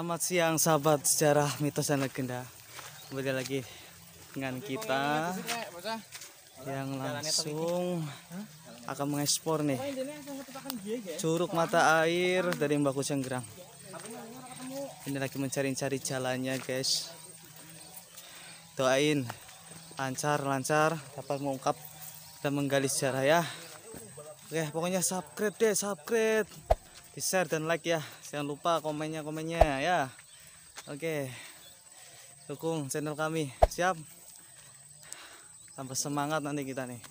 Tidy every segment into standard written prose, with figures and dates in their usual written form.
Selamat siang sahabat sejarah mitos dan legenda. Kembali lagi dengan kita yang langsung akan mengekspor nih curug mata air dari Mbah Kujanggerang. Ini lagi mencari-cari jalannya guys. Doain lancar dapat mengungkap dan menggali sejarah ya. Oke, pokoknya subscribe deh, subscribe, di share dan like ya. Jangan lupa komennya ya. Oke, dukung channel kami, siap? Tambah semangat nanti kita nih.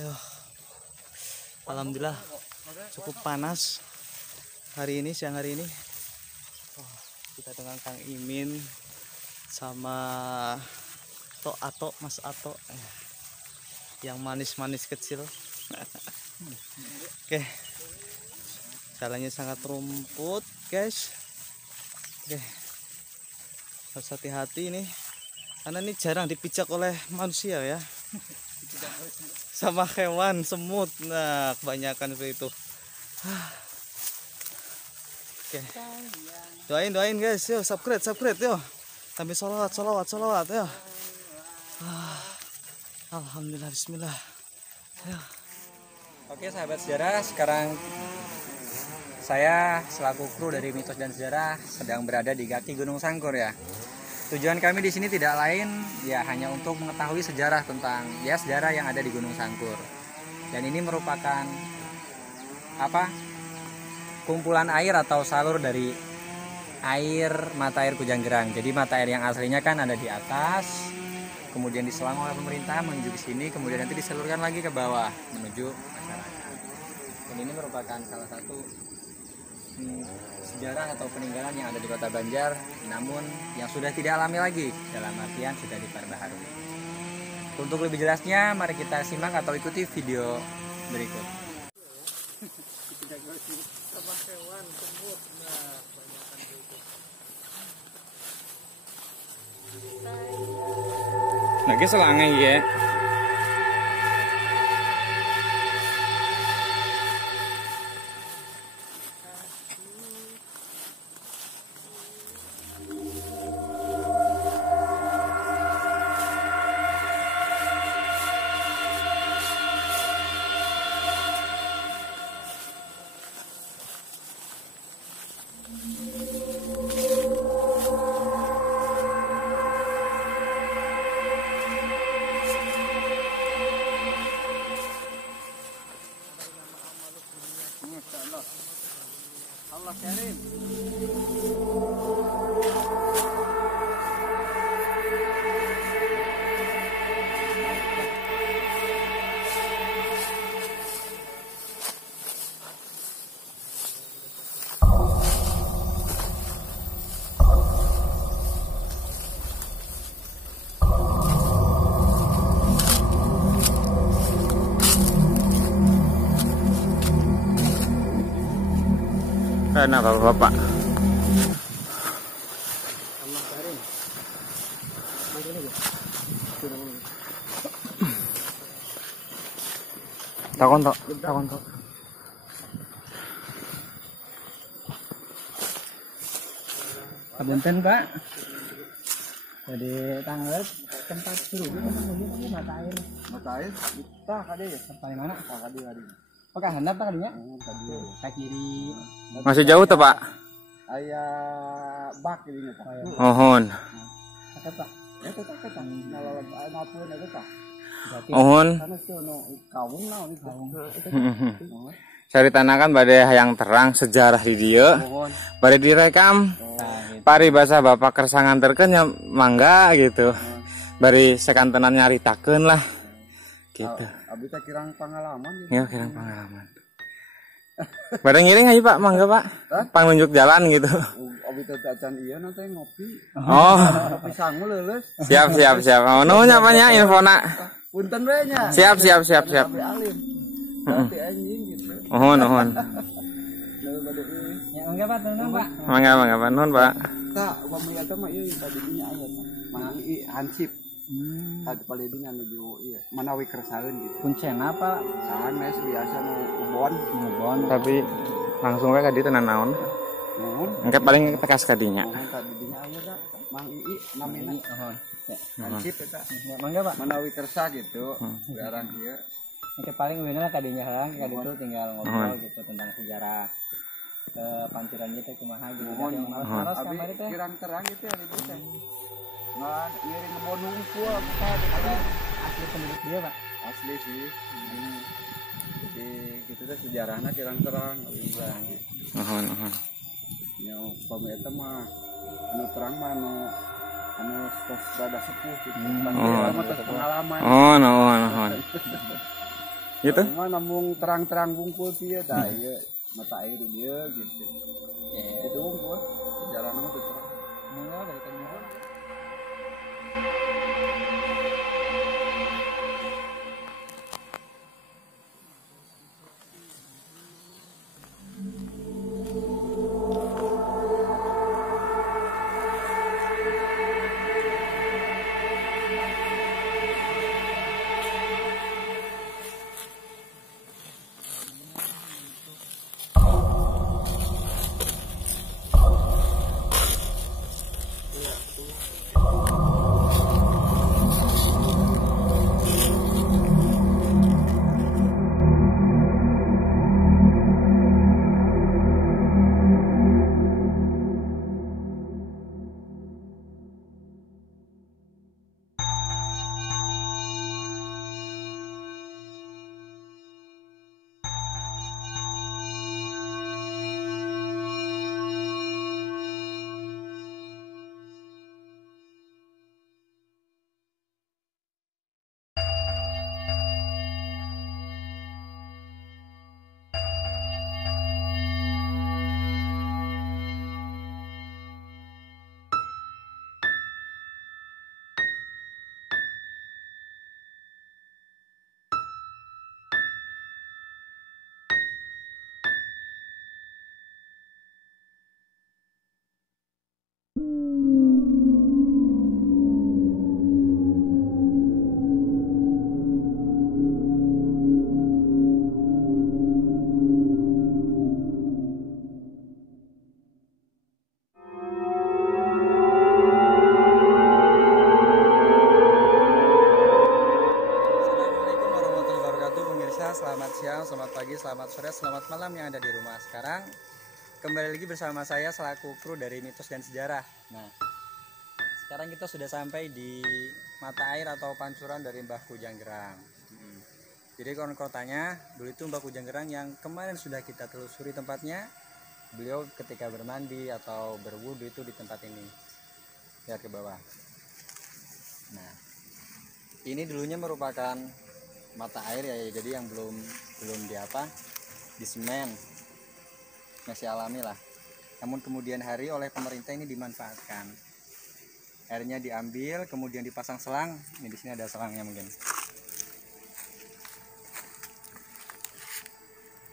Ayo. Alhamdulillah cukup panas hari ini, siang hari ini. Kita dengan Kang Imin sama Mas Ato yang manis-manis kecil. Oke, jalannya sangat rumput guys. Oke, harus hati-hati nih karena ini jarang dipijak oleh manusia ya, sama hewan, semut. Nah, kebanyakan seperti itu. Oke, doain guys, yuk subscribe yuk, sambil sholawat ya. Alhamdulillah, bismillah ya. Oke sahabat sejarah, sekarang saya selaku kru dari Mitos dan Sejarah sedang berada di kaki Gunung Sangkur ya. Tujuan kami di sini tidak lain ya hanya untuk mengetahui sejarah tentang sejarah yang ada di Gunung Sangkur. Dan ini merupakan kumpulan air atau salur dari mata air Kujanggerang. Jadi mata air yang aslinya kan ada di atas, kemudian diselang oleh pemerintah menuju ke sini, kemudian nanti disalurkan lagi ke bawah menuju masyarakat. Dan ini merupakan salah satu sejarah atau peninggalan yang ada di Kota Banjar, namun yang sudah tidak alami lagi, dalam artian sudah diperbaharui. Untuk lebih jelasnya, mari kita simak atau ikuti video berikut. Nah, ini selangnya ya. Allah karim. Nah, bapak-bapak. Takon tok. Punten Pak. Jadi tanggal tempat dulu ini mata air. Kita kade ya, sampai mana? Kade. Pakai handap tak kadinya? Ke kiri. Masih jauh tuh Pak? Ayah bak ini Pak. Mohon. Kata. Ya tetap kata. Kalau maupun itu Pak. Mohon. Karena sono kawung naon itu. Cari tanakan badai yang terang sejarah di dia. Badai direkam. Pari bahasa Bapak kersangan terkenya mangga gitu. Bari sekantenan nyaritakeun lah. Gitu. Abi teh kirang pengalaman gitu. Ya, kirang pengalaman. Bareng ngiring aja Pak, mangga Pak. Pangunjuk jalan gitu. Abi teh acan ieu nanti ngopi. Oh. Ngopi sangu leuleus. Siap. Oh, nuhun apanya infona. Punten we nya. Siap. Abi alim. Tapi anjing gitu. Nuhun. Ya enggak Pak, tenang Pak. Mangga Pak, nuhun Pak. Tah, upami eta mah ieu tadi nya aya. Mang hansip. Tadi paliding menuju iya Manawi keresaheun gitu. Kuncen apa? Sanes biasa nu ubon. Ngebon. Tapi langsung we ka dieu tenan naon. Nuhun. Engke paling tekas ka dinya. Tadi dinya aya da Mang Ii namina. Hansip eta. Mangga Pak. Manawi kersa gitu. Garang ieu. Engke paling ulina kadinya helang ka ditu tinggal ngobrol gitu tentang sejarah pancuran itu kumaha gitu. Yang maros-maros Abi kamari teh. kirang terang gitu ya itu teh. Ngan ngiring ngebon hungkul Asli penduduk dia Pak. asli sih. Jadi gitu teh sejarahna kirang terang. Nuhun. Ya pami eta mah anu terang mah anu tos rada sepuh gitu. Mah tos pengalaman. Oh, nuhun. Gitu. Mah namung terang-terang bungkul sih ya tah ieu mata air dia gitu. Itu bungkul sejarahna mah teu terang. Mangga balikan dulu. Assalamualaikum warahmatullahi wabarakatuh pemirsa, selamat siang, selamat pagi, selamat sore, selamat malam yang ada di rumah sekarang. Kembali lagi bersama saya selaku kru dari Mitos dan Sejarah. Nah, sekarang kita sudah sampai di mata air atau pancuran dari Mbah Kujanggerang. Jadi konon katanya dulu itu Mbah Kujanggerang yang kemarin sudah kita telusuri tempatnya. Beliau ketika bermandi atau berwudu itu di tempat ini. Lihat ke bawah. Nah, ini dulunya merupakan mata air ya, jadi yang belum di semen, masih alami lah. Namun kemudian hari oleh pemerintah ini dimanfaatkan. Airnya diambil, kemudian dipasang selang. Ini di sini ada selangnya mungkin.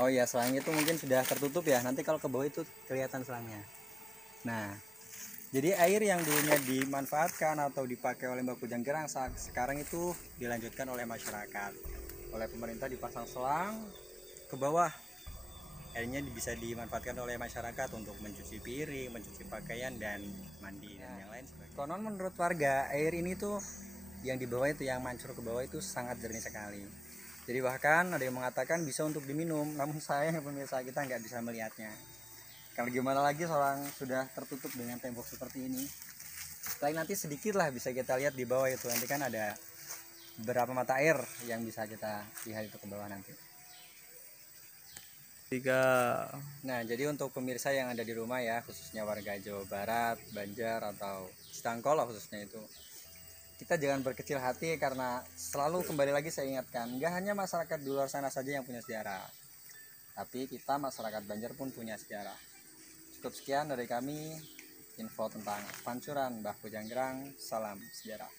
Oh iya, selangnya itu mungkin sudah tertutup ya. Nanti kalau ke bawah itu kelihatan selangnya. Nah, jadi air yang dulunya dimanfaatkan atau dipakai oleh Mbah Kujanggerang sekarang itu dilanjutkan oleh masyarakat. Oleh pemerintah dipasang selang ke bawah. Airnya bisa dimanfaatkan oleh masyarakat untuk mencuci piring, mencuci pakaian, dan mandi dan yang lain sebagainya. Konon menurut warga, air ini tuh yang di bawah itu, yang mancur ke bawah itu sangat jernih sekali. Jadi bahkan ada yang mengatakan bisa untuk diminum, namun sayang pemirsa kita nggak bisa melihatnya. Kalau gimana lagi seorang sudah tertutup dengan tembok seperti ini. Paling nanti sedikit lah bisa kita lihat di bawah itu, nanti kan ada beberapa mata air yang bisa kita lihat itu ke bawah nanti. Nah, jadi untuk pemirsa yang ada di rumah ya, khususnya warga Jawa Barat, Banjar atau Stangkol khususnya itu, kita jangan berkecil hati karena selalu kembali lagi saya ingatkan, nggak hanya masyarakat di luar sana saja yang punya sejarah, tapi kita masyarakat Banjar pun punya sejarah. Cukup sekian dari kami, info tentang pancuran Mbah Kujanggerang. Salam sejarah.